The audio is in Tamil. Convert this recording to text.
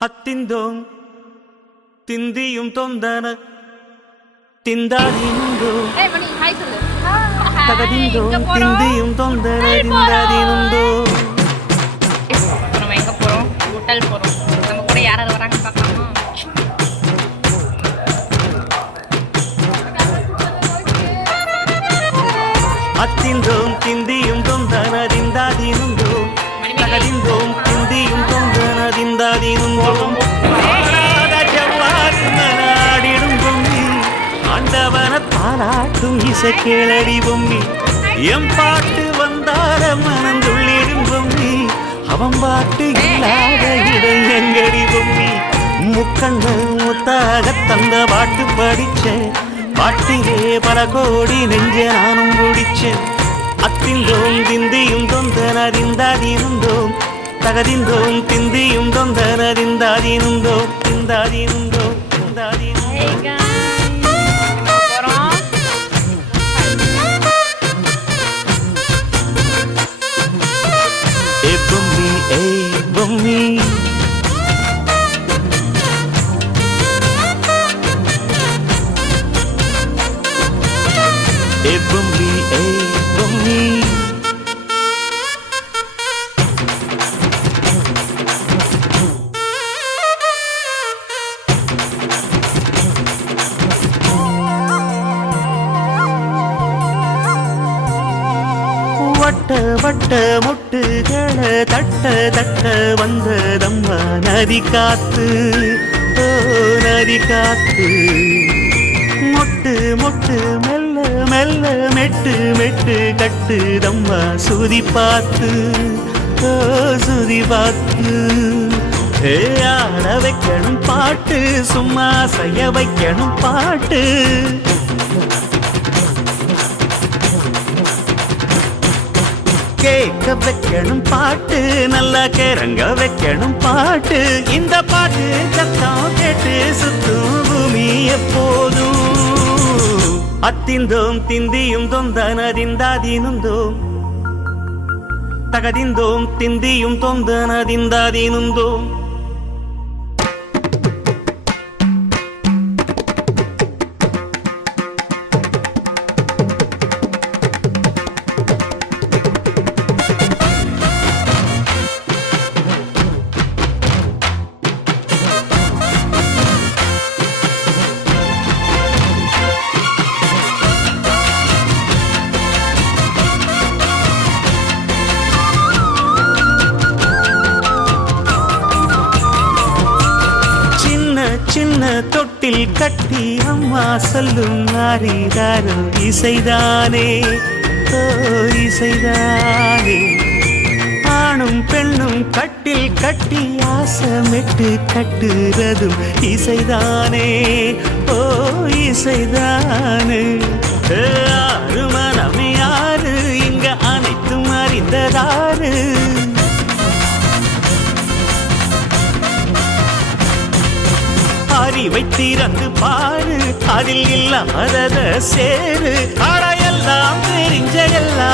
அத்திந்தோம் திந்தியும் தொந்தன திந்தாதினுந்தோம் தகதிந்தோம் திந்தியும் தொந்தன திந்தாதினுந்தோம். நம்ம எங்க போறோம்? ஹோட்டல் போறோம். நம்ம கூட யார் யார் வராங்க பார்க்கலாமா? அத்திந்தோம் திந்தியும் தொந்தன திந்தாதினுந்தோம் தகதிந்தோம் திந்தியும் தொந்தன திந்தாதினுந்தோம். நாடிடும் பொம்மி ஆண்டவன பாலாட்டும் இசை கேளடி பொம்மி எம் பாட்டு வந்தார மனந்துள்ளிடும் பொம்மி அவன் பாட்டு இல்லாத இடம் எங்கடி பொம்மி. முக்கண்ணல் முத்தாக தந்த பாட்டு படிச்சேன் பாட்டிலே பல கோடி நெஞ்ச நானும் குடிச்சேன். அத்திந்தோம் திந்தியும் தொந்தனறிந்தாதிருந்தோம் தகதிந்தோம் திந்தியும் தொந்தனறிந்தாதிருந்தோம் திந்தாதிருந்தோம் திந்தாதிருந்தோம். ஏ பொம்மி ஏ பொம்மி ஏ பொம்மி ஏ பொம்மி வட்ட வட்ட முட்டுகளை தட்ட தட்ட வந்ததம்மா நதி காத்து ஓ நதி காத்து. மொட்டு மொட்டு மெல்ல மெல்ல மெட்டு மெட்டு கட்டுதம்மா சுதி பார்த்து ஓ சுதி பார்த்து. ஆட வைக்கணும் பாட்டு சும்மா செய்ய வைக்கணும் பாட்டு. கேட்க வைக்கணும் பாட்டு நல்லா கிறங்க வைக்கணும் பாட்டு. இந்த பாட்டு சத்தம் கேட்டு சுத்தும் பூமி எப்போதும். அத்திந்தோம் திந்தியும் தொந்தனதிந்தாதினுந்தோம் தகதிந்தோம் திந்தியும் தொந்தனதிந்தாதினுந்தோம். சின்ன தொட்டில் கட்டி அம்மா சொல்லும் ஆரிதாரோ இசைதானே ஓ இசைதானே. ஆணும் பெண்ணும் கட்டில் கட்டி ஆசமிட்டு கட்டுறதும் இசைதானே ஓ இசைதானே. ஆறு மனம் யாரு இங்க அனைத்தும் அறிந்ததாரு. அறிவை திறந்து பாரு அதில் இல்லாதத சேரு. அடையெல்லாம் தெரிஞ்ச எல்லாம்